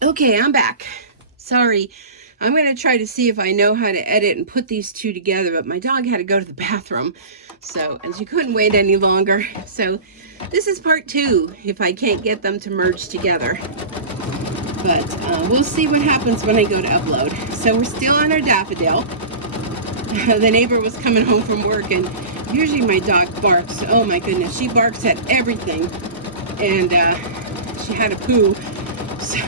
Okay, I'm back. Sorry. I'm going to try to see if I know how to edit and put these two together, but my dog had to go to the bathroom. So, and she couldn't wait any longer. So, this is part 2 if I can't get them to merge together. But we'll see what happens when I go to upload. So, we're still on our daffodil. The neighbor was coming home from work, and usually my dog barks. Oh my goodness, she barks at everything. And she had a poo. So,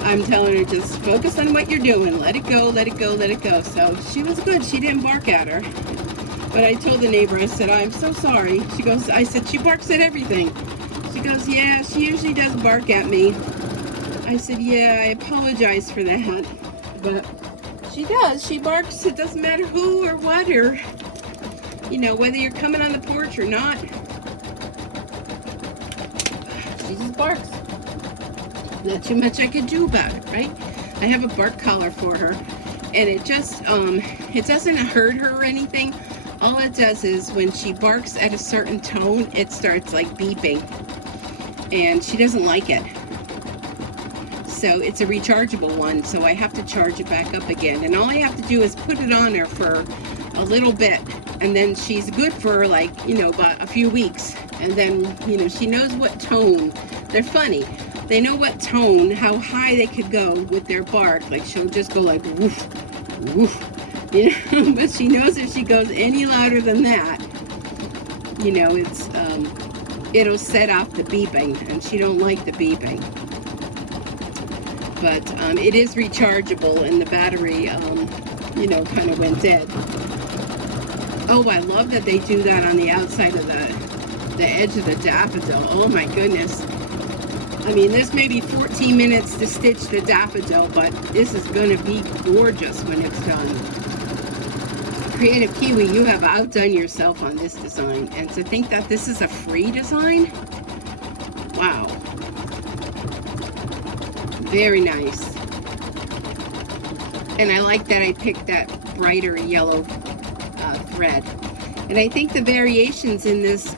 I'm telling her, just focus on what you're doing. Let it go, let it go, let it go. So she was good. She didn't bark at her. But I told the neighbor, I said, I'm so sorry. She goes, I said, she barks at everything. She goes, yeah, she usually does bark at me. I said, yeah, I apologize for that. But she does. She barks. It doesn't matter who or what, or, you know, whether you're coming on the porch or not. She just barks. Not too much I could do about it, right? I have a bark collar for her, and it just it doesn't hurt her or anything. All it does is when she barks at a certain tone, it starts like beeping, and she doesn't like it. So it's a rechargeable one, so I have to charge it back up again, and all I have to do is put it on her for a little bit, and then she's good for, like, you know, about a few weeks, and then, you know, she knows what tone. They're funny. They know what tone, how high they could go with their bark. Like, she'll just go like woof, woof, you know. But she knows if she goes any louder than that, you know, it's it'll set off the beeping, and she don't like the beeping. But it is rechargeable, and the battery, you know, kind of went dead. Oh, I love that they do that on the outside of the edge of the daffodil. Oh my goodness. I mean, this may be 14 minutes to stitch the daffodil, but this is going to be gorgeous when it's done. Creative Kiwi, you have outdone yourself on this design. And to think that this is a free design, wow. Very nice. And I like that I picked that brighter yellow thread. And I think the variations in this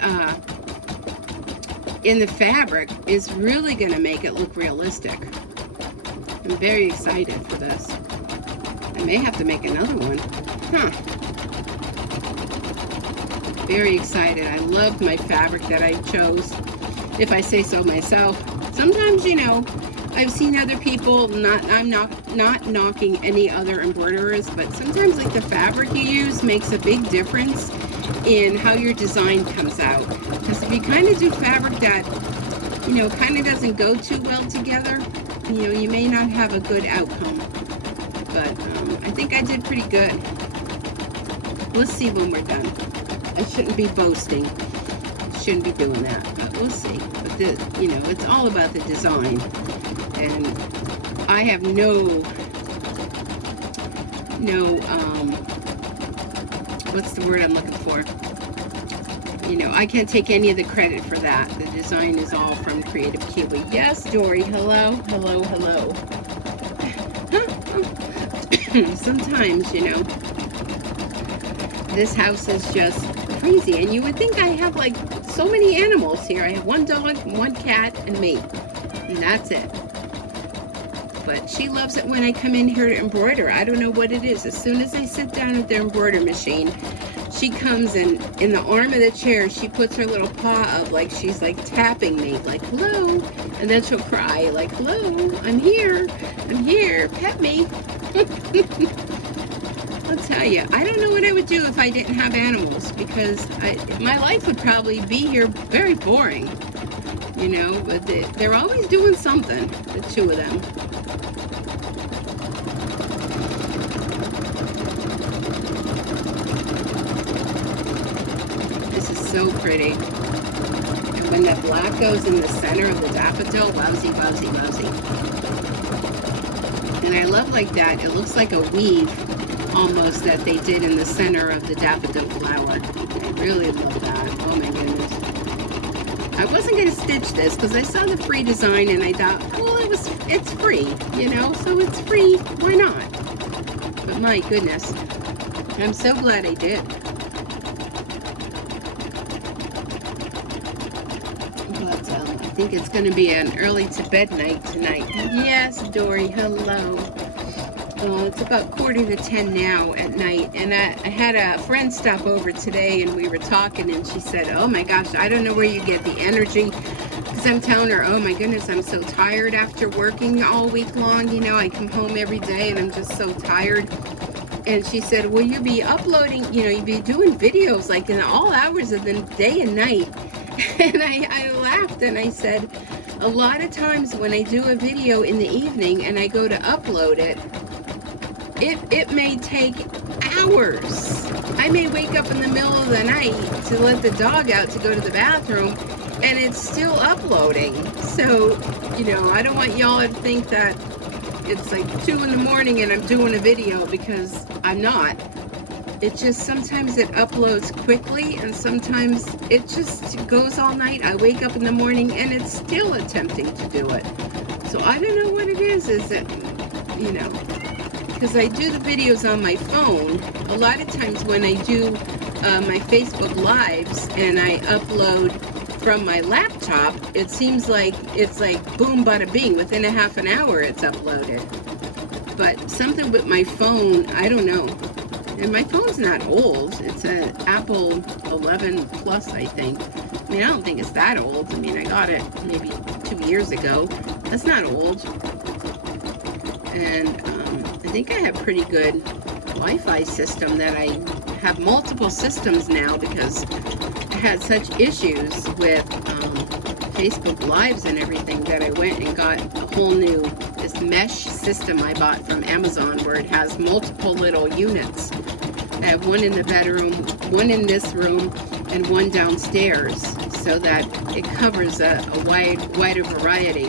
in the fabric is really going to make it look realistic. I'm very excited for this. I may have to make another one. Huh. Very excited. I love my fabric that I chose, if I say so myself. Sometimes, you know, I've seen other people, I'm not knocking any other embroiderers, but sometimes, like, the fabric you use makes a big difference in how your design comes out. Because if you kind of do fabric that, you know, kind of doesn't go too well together, you know, you may not have a good outcome. But I think I did pretty good. We'll see when we're done. I shouldn't be boasting. Shouldn't be doing that, but we'll see. But you know, it's all about the design. And I have no, what's the word I'm looking for? You know, I can't take any of the credit for that. The design is all from Creative Kiwi. Yes, Dory, hello, hello, hello. Sometimes, you know, this house is just crazy. And you would think I have, like, so many animals here. I have one dog, one cat, and me. And that's it. But she loves it when I come in here to embroider. I don't know what it is. As soon as I sit down at the embroider machine, she comes and in the arm of the chair, she puts her little paw up like she's like tapping me, like, hello. And then she'll cry, like, hello, I'm here, pet me. I'll tell you, I don't know what I would do if I didn't have animals, because my life would probably be here very boring, you know, but they're always doing something, the two of them. This is so pretty. And when the black goes in the center of the daffodil, wowsy, wowsy, wowsy. And I love like that. It looks like a weave almost that they did in the center of the daffodil flower. I really love that. Oh my goodness. I wasn't going to stitch this because I saw the free design and I thought, well, it's free, you know, so it's free, why not? But my goodness, I'm so glad I did. But I think it's going to be an early to bed night tonight. Yes, Dory, hello. It's about 9:45 now at night, and I had a friend stop over today, and we were talking, and she said, oh my gosh, I don't know where you get the energy, because I'm telling her, oh my goodness, I'm so tired after working all week long. You know, I come home every day, and I'm just so tired. And she said, well, you'll be uploading, you know, you'll be doing videos like in all hours of the day and night. And I laughed, and I said, a lot of times when I do a video in the evening and I go to upload it, it may take hours. I may wake up in the middle of the night to let the dog out to go to the bathroom, and it's still uploading. So, you know, I don't want y'all to think that it's like 2 in the morning and I'm doing a video, because I'm not. It just, sometimes it uploads quickly, and sometimes it just goes all night. I wake up in the morning and it's still attempting to do it. So I don't know what it is that, you know, because I do the videos on my phone. A lot of times when I do my Facebook Lives and I upload from my laptop, it seems like it's like boom, bada bing. Within a half an hour, it's uploaded. But something with my phone, I don't know. And my phone's not old. It's an Apple 11 Plus, I think. I mean, I don't think it's that old. I mean, I got it maybe 2 years ago. That's not old. And I think I have pretty good Wi-Fi system, that I have multiple systems now, because I had such issues with Facebook Lives and everything, that I went and got a whole new, this mesh system I bought from Amazon, where it has multiple little units. I have one in the bedroom, one in this room, and one downstairs, so that it covers a wider variety.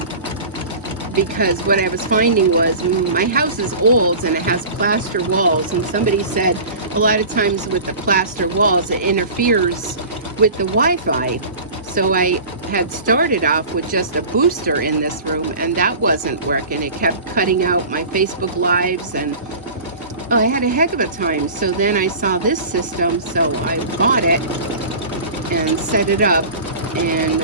Because what I was finding was, my house is old and it has plaster walls, and somebody said a lot of times with the plaster walls it interferes with the Wi-Fi. So I had started off with just a booster in this room, and that wasn't working. It kept cutting out my Facebook Lives, and I had a heck of a time. So then I saw this system, so I bought it and set it up, and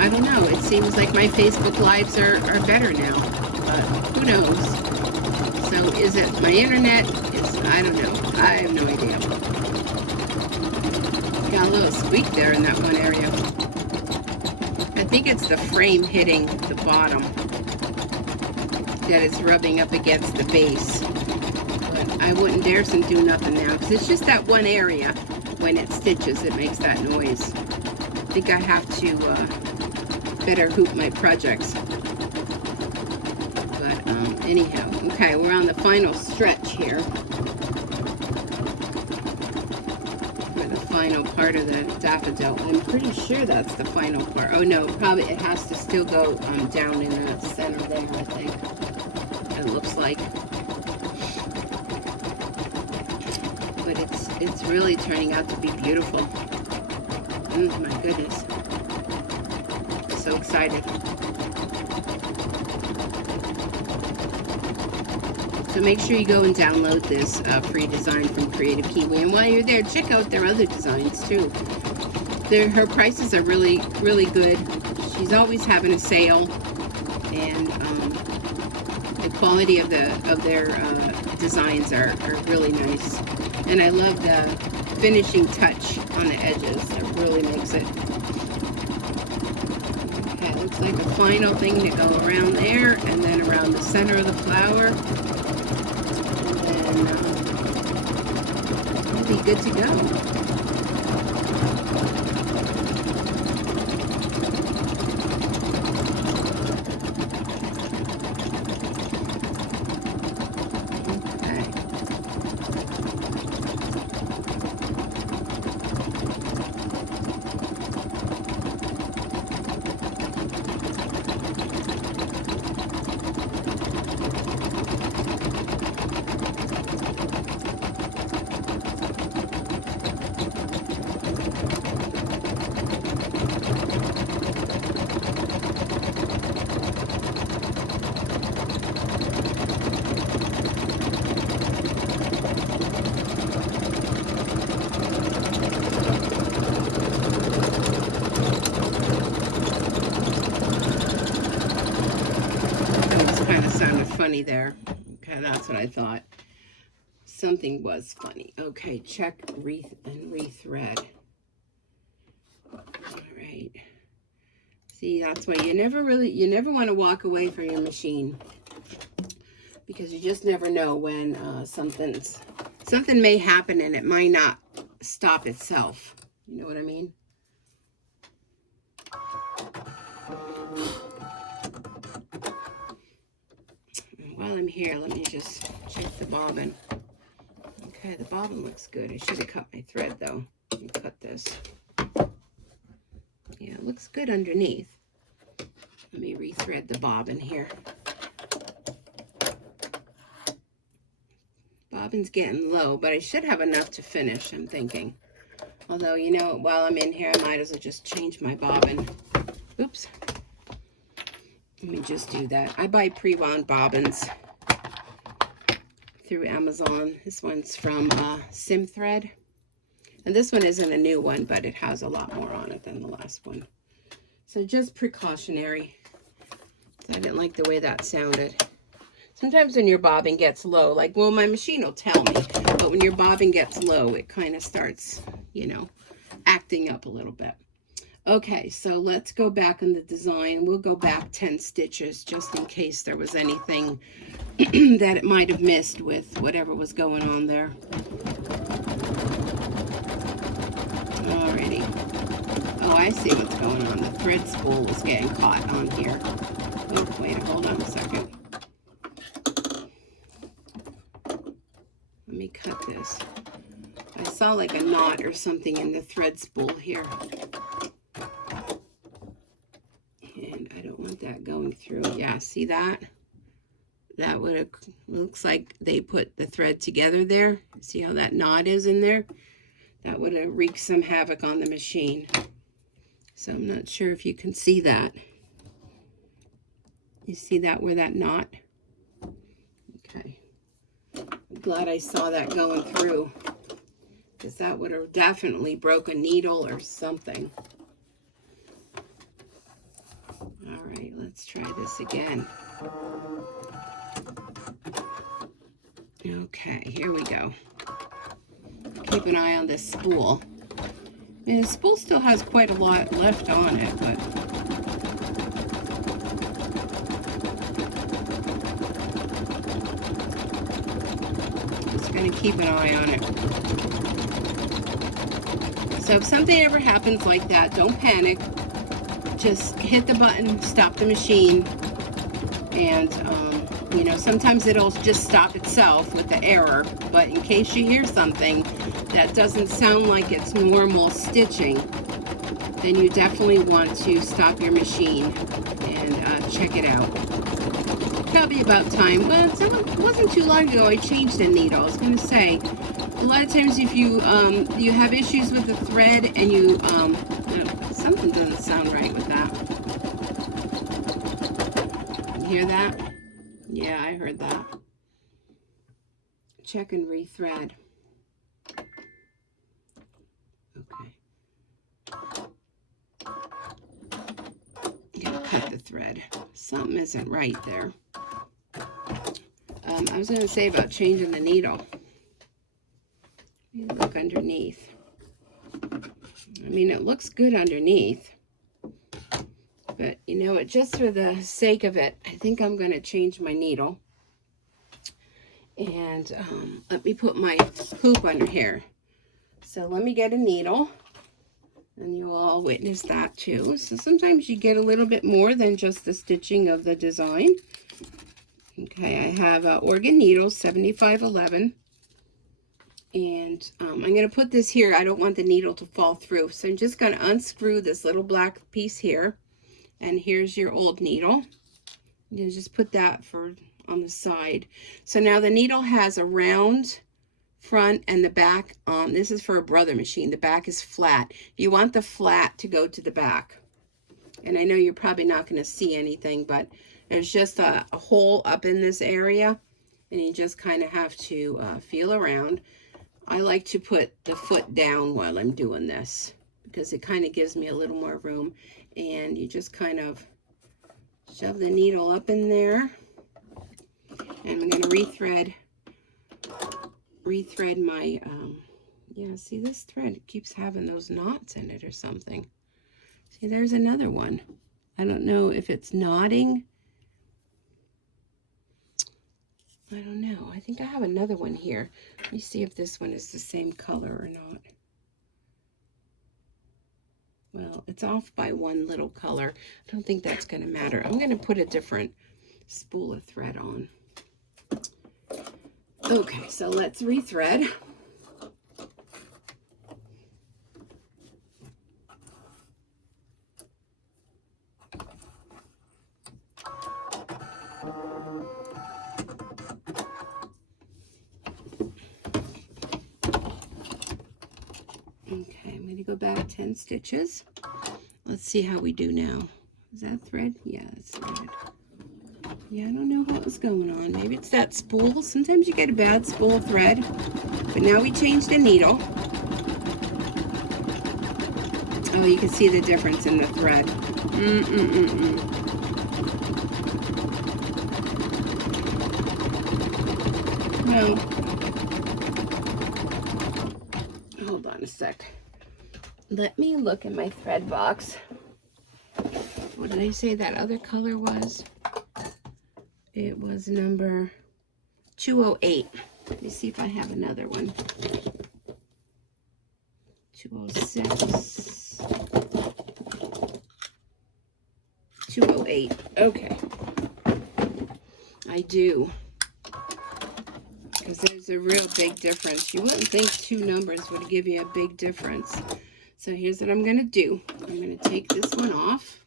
I don't know, it seems like my Facebook Lives are better now, but who knows? So is it my internet? I don't know. I have no idea. Got a little squeak there in that one area. I think it's the frame hitting the bottom that it's rubbing up against the base. But I wouldn't dare do nothing now, because it's just that one area. When it stitches, it makes that noise. I think I have to better hoop my projects. But anyhow, okay, we're on the final stretch here. For the final part of the daffodil. I'm pretty sure that's the final part. Oh no, probably it has to still go down in the center there, I think. It looks like. But it's really turning out to be beautiful. Oh my goodness. So excited. So make sure you go and download this free design from Creative Kiwi, and while you're there, check out their other designs too. Her prices are really, really good. She's always having a sale, and the quality of their designs are really nice. And I love the finishing touch on the edges. It really makes it. Okay, looks like a final thing to go around there, and then around the center of the flower. And then we'll be good to go. sounded funny there. Okay, that's what I thought. Something was funny. Okay, check and rethread. All right. See, that's why you never want to walk away from your machine, because you just never know when something may happen and it might not stop itself. You know what I mean? While I'm here, let me just check the bobbin. Okay, the bobbin looks good. I should have cut my thread though. Let me cut this. Yeah, it looks good underneath. Let me rethread the bobbin here. Bobbin's getting low, but I should have enough to finish, I'm thinking. Although, you know, while I'm in here, I might as well just change my bobbin. Oops. Let me just do that. I buy pre-wound bobbins through Amazon. This one's from Sim Thread. And this one isn't a new one, but it has a lot more on it than the last one. So just precautionary. I didn't like the way that sounded. Sometimes when your bobbin gets low, like, well, my machine will tell me, but when your bobbin gets low, it kind of starts, you know, acting up a little bit. Okay, so let's go back on the design. We'll go back 10 stitches just in case there was anything that it might have missed with whatever was going on there. Alrighty. Oh, I see what's going on. The thread spool is getting caught on here. Oh, wait, hold on a second. Let me cut this. I saw like a knot or something in the thread spool here. And I don't want that going through. Yeah, see that? That would have, looks like they put the thread together there. See how that knot is in there? That would have wreaked some havoc on the machine. So I'm not sure if you can see that. You see that where that knot? Okay. I'm glad I saw that going through, because that would have definitely broke a needle or something. All right, let's try this again. Okay, here we go. Keep an eye on this spool. And the spool still has quite a lot left on it, but just gonna keep an eye on it. So if something ever happens like that, don't panic. Just hit the button, stop the machine, and you know, sometimes it'll just stop itself with the error, but in case you hear something that doesn't sound like it's normal stitching, then you definitely want to stop your machine and check it out. Probably about time. Well, it wasn't too long ago I changed the needle. I was going to say, a lot of times if you you have issues with the thread and you something doesn't sound right with that. You hear that? Yeah, I heard that. Check and rethread. Okay. Gotta cut the thread. Something isn't right there. I was going to say about changing the needle. Look underneath. I mean, it looks good underneath. But, you know, just for the sake of it, I think I'm going to change my needle. And let me put my hoop under here. So let me get a needle. And you will all witness that too. So sometimes you get a little bit more than just the stitching of the design. Okay, I have organ needles, 7511. And I'm going to put this here. I don't want the needle to fall through. So I'm just going to unscrew this little black piece here. And here's your old needle. You just put that on the side. So now the needle has a round front and the back. This is for a brother machine. The back is flat. You want the flat to go to the back. And I know you're probably not going to see anything, but there's just a hole up in this area. And you just kind of have to feel around. I like to put the foot down while I'm doing this, because it kind of gives me a little more room. And you just kind of shove the needle up in there. And I'm going to rethread my, yeah, see this thread keeps having those knots in it or something. See, there's another one. I don't know if it's knotting. I don't know. I think I have another one here. Let me see if this one is the same color or not. Well, it's off by one little color. I don't think that's going to matter. I'm going to put a different spool of thread on. Okay, so let's rethread. Okay, I'm going to go back 10 stitches. Let's see how we do now. Is that thread? Yeah, it's threaded. Yeah, I don't know what was going on. Maybe it's that spool. Sometimes you get a bad spool thread. But now we changed the needle. Oh, you can see the difference in the thread. No. Hold on a sec. Let me look in my thread box. What did I say that other color was? It was number 208. Let me see if I have another one. 206. 208. Okay. I do. Because there's a real big difference. You wouldn't think two numbers would give you a big difference. So here's what I'm going to do. I'm going to take this one off.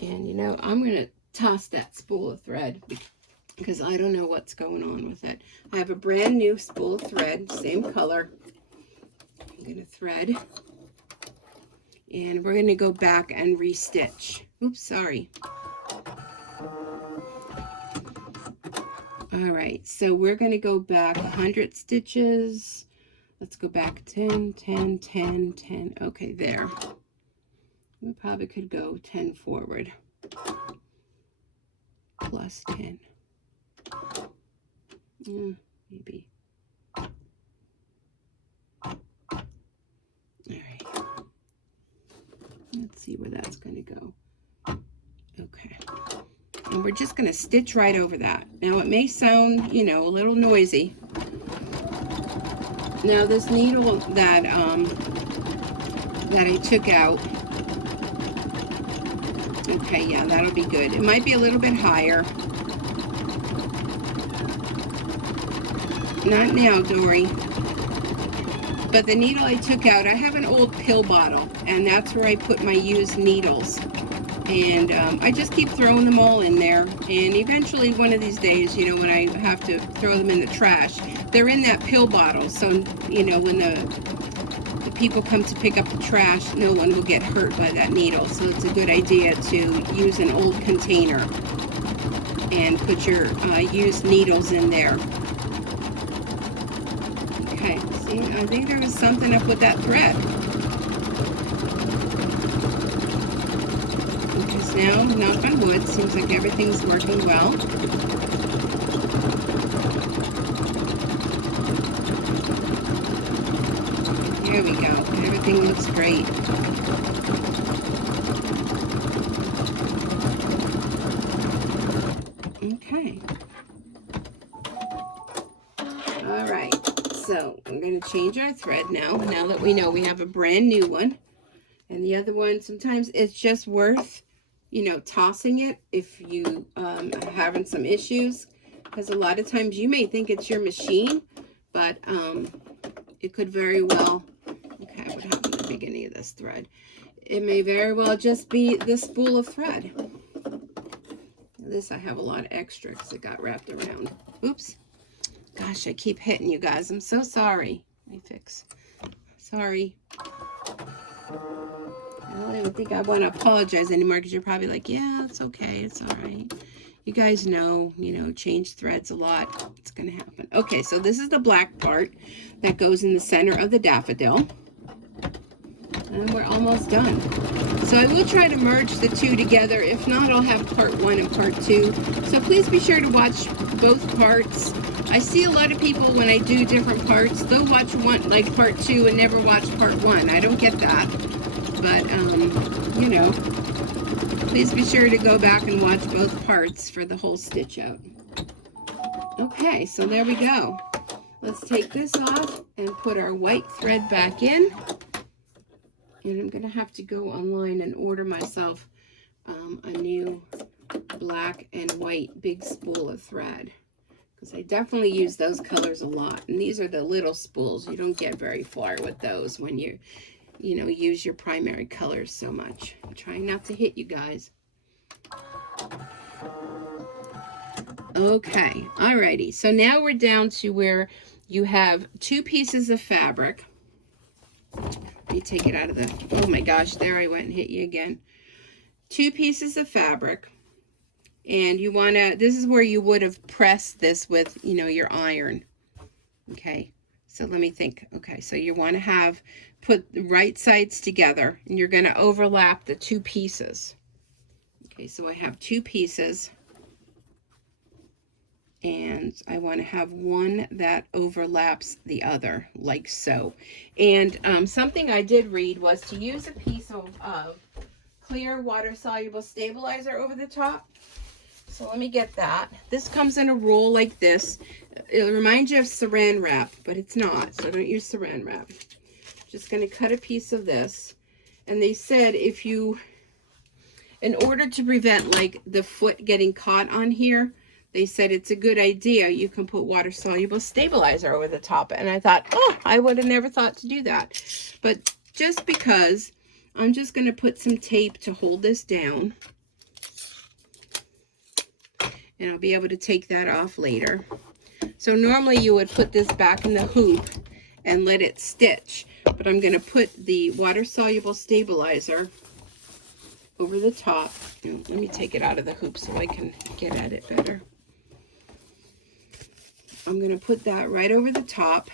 And, you know, I'm going to toss that spool of thread because I don't know what's going on with it. I have a brand new spool of thread, same color. I'm going to thread. And we're going to go back and restitch. Oops, sorry. All right, so we're going to go back 100 stitches. Let's go back 10, 10, 10, 10. Okay, there. We probably could go 10 forward. Plus 10. Maybe. All right. Let's see where that's going to go. Okay. And we're just going to stitch right over that. Now it may sound, you know, a little noisy. Now this needle that I took out, okay, yeah, that'll be good. It might be a little bit higher. Not now, Dory. But the needle I took out, I have an old pill bottle, and that's where I put my used needles. And I just keep throwing them all in there. And eventually one of these days, you know, when I have to throw them in the trash, they're in that pill bottle. So, you know, when the people come to pick up the trash, no one will get hurt by that needle. So it's a good idea to use an old container and put your used needles in there. Okay, see, I think there was something up with that thread. Because now, knock on wood, seems like everything's working well. There we go. Everything looks great. Okay. All right. So I'm going to change our thread now that we know we have a brand new one. And the other one, sometimes it's just worth, you know, tossing it if you are having some issues. Because a lot of times you may think it's your machine, but it could very well, okay, what happened at the beginning of this thread? It may very well just be the spool of thread. This I have a lot of extra because it got wrapped around. Oops. Gosh, I keep hitting you guys. I'm so sorry. Let me fix. Sorry. I don't even think I want to apologize anymore because you're probably like, yeah, it's okay. It's all right. You guys know, you know, change threads a lot. It's going to happen. Okay, so this is the black part that goes in the center of the daffodil. And we're almost done. So I will try to merge the two together. If not, I'll have part 1 and part 2. So please be sure to watch both parts. I see a lot of people when I do different parts, they'll watch one, like part 2, and never watch part 1. I don't get that. But, you know, please be sure to go back and watch both parts for the whole stitch out. Okay, so there we go. Let's take this off and put our white thread back in. And I'm going to have to go online and order myself a new black and white big spool of thread. Because I definitely use those colors a lot. And these are the little spools. You don't get very far with those when you know, use your primary colors so much. I'm trying not to hit you guys. Okay, alrighty. So now we're down to where you have 2 pieces of fabric. Let me take it out of the, oh my gosh, there I went and hit you again. 2 pieces of fabric. And you want to, this is where you would have pressed this with, you know, your iron. Okay, so let me think. Okay, so you want to put the right sides together, and you're going to overlap the 2 pieces. Okay, so I have 2 pieces. And I want to have one that overlaps the other, like so. And something I did read was to use a piece of clear water-soluble stabilizer over the top. So let me get that. This comes in a roll like this. It reminds you of saran wrap, but it's not, so don't use saran wrap. Just going to cut a piece of this. And they said if you, in order to prevent like the foot getting caught on here, they said it's a good idea. You can put water-soluble stabilizer over the top. And I thought, oh, I would have never thought to do that. But just because, I'm just going to put some tape to hold this down. And I'll be able to take that off later. So normally you would put this back in the hoop and let it stitch. But I'm going to put the water-soluble stabilizer over the top. Let me take it out of the hoop so I can get at it better. I'm going to put that right over the top.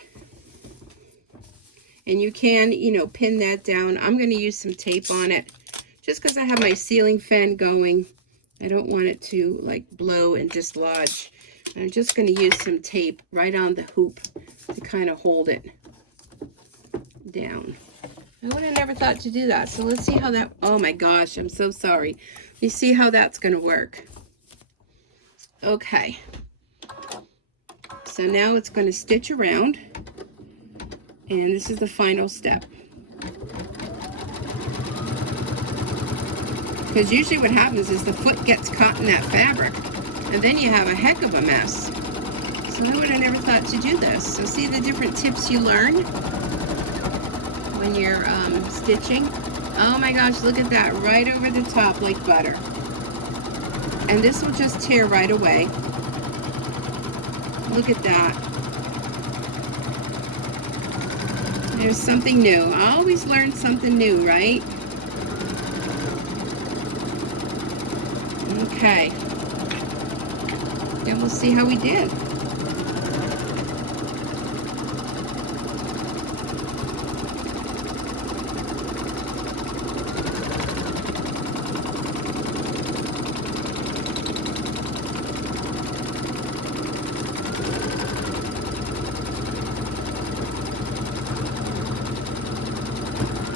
And you can, you know, pin that down. I'm going to use some tape on it just because I have my ceiling fan going. I don't want it to like blow and dislodge. I'm just going to use some tape right on the hoop to kind of hold it down. I would have never thought to do that. So let's see how that, oh my gosh, I'm so sorry. You see how that's going to work. Okay. So now it's going to stitch around. And this is the final step. Because usually what happens is the foot gets caught in that fabric. And then you have a heck of a mess. So I would have never thought to do this. So see the different tips you learn when you're stitching? Oh my gosh, look at that, right over the top like butter. And this will just tear right away. Look at that. There's something new. I always learn something new, right? Okay. Then we'll see how we did.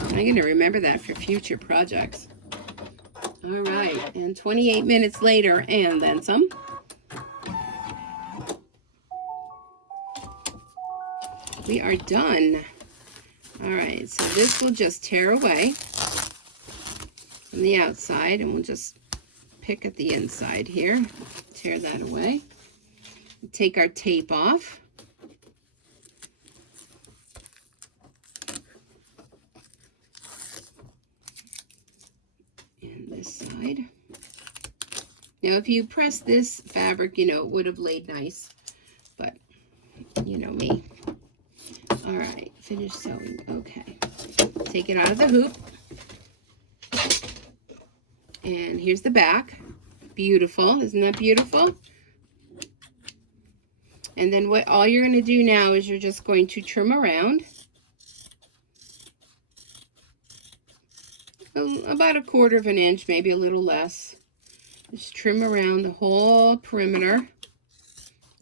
I'm going to remember that for future projects. All right, and 28 minutes later, and then some. We are done. All right, so this will just tear away from the outside, and we'll just pick at the inside here. Tear that away. Take our tape off. This side. Now if you press this fabric, you know, it would have laid nice, but you know me. All right, finish sewing. Okay, take it out of the hoop, and here's the back. Beautiful, isn't that beautiful? And then what all you're going to do now is you're just going to trim around. about 1/4 of an inch, maybe a little less. Just trim around the whole perimeter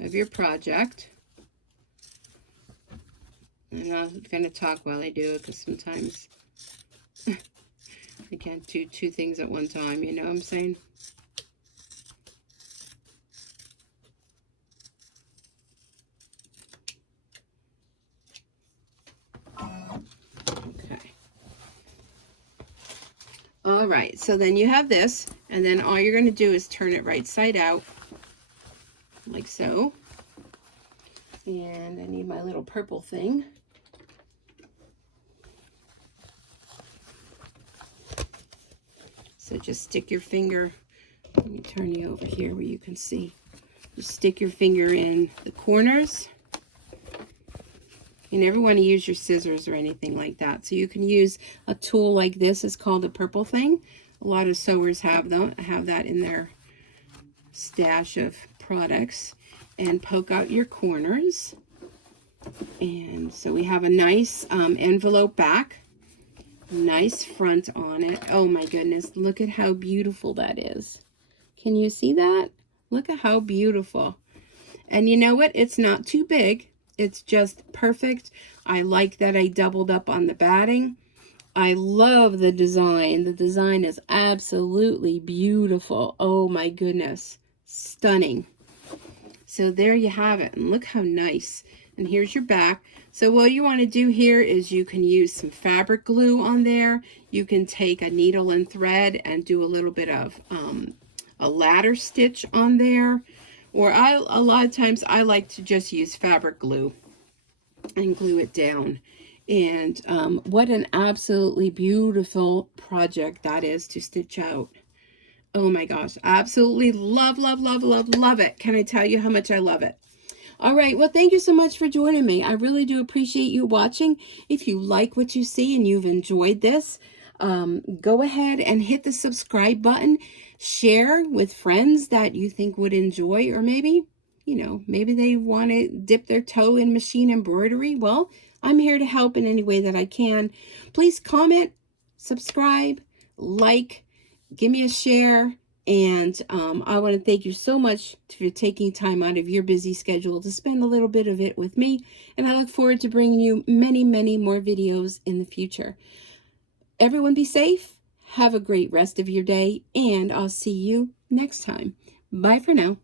of your project. And I'm going to talk while I do it because sometimes I can't do 2 things at one time, you know what I'm saying? Okay. All right, so then you have this, and then all you're going to do is turn it right side out, like so. And I need my little purple thing. So just stick your finger, let me turn you over here where you can see. Just stick your finger in the corners. You never want to use your scissors or anything like that. So you can use a tool like this. It's called a purple thing. A lot of sewers have that in their stash of products. And poke out your corners. And so we have a nice envelope back. Nice front on it. Oh my goodness, look at how beautiful that is. Can you see that? Look at how beautiful. And you know what? It's not too big. It's just perfect. I like that I doubled up on the batting. I love the design. The design is absolutely beautiful. Oh my goodness. Stunning. So there you have it. And look how nice. And here's your back. So what you want to do here is you can use some fabric glue on there. You can take a needle and thread and do a little bit of a ladder stitch on there. Or a lot of times I like to just use fabric glue and glue it down. And what an absolutely beautiful project that is to stitch out. Oh my gosh, absolutely love, love, love, love, love it. Can I tell you how much I love it? All right, well, thank you so much for joining me. I really do appreciate you watching. If you like what you see and you've enjoyed this, go ahead and hit the subscribe button. Share with friends that you think would enjoy, or maybe, you know, maybe they want to dip their toe in machine embroidery. Well, I'm here to help in any way that I can. Please comment, subscribe, like, give me a share. And I want to thank you so much for taking time out of your busy schedule to spend a little bit of it with me. And I look forward to bringing you many, many more videos in the future. Everyone be safe. Have a great rest of your day. And I'll see you next time. Bye for now.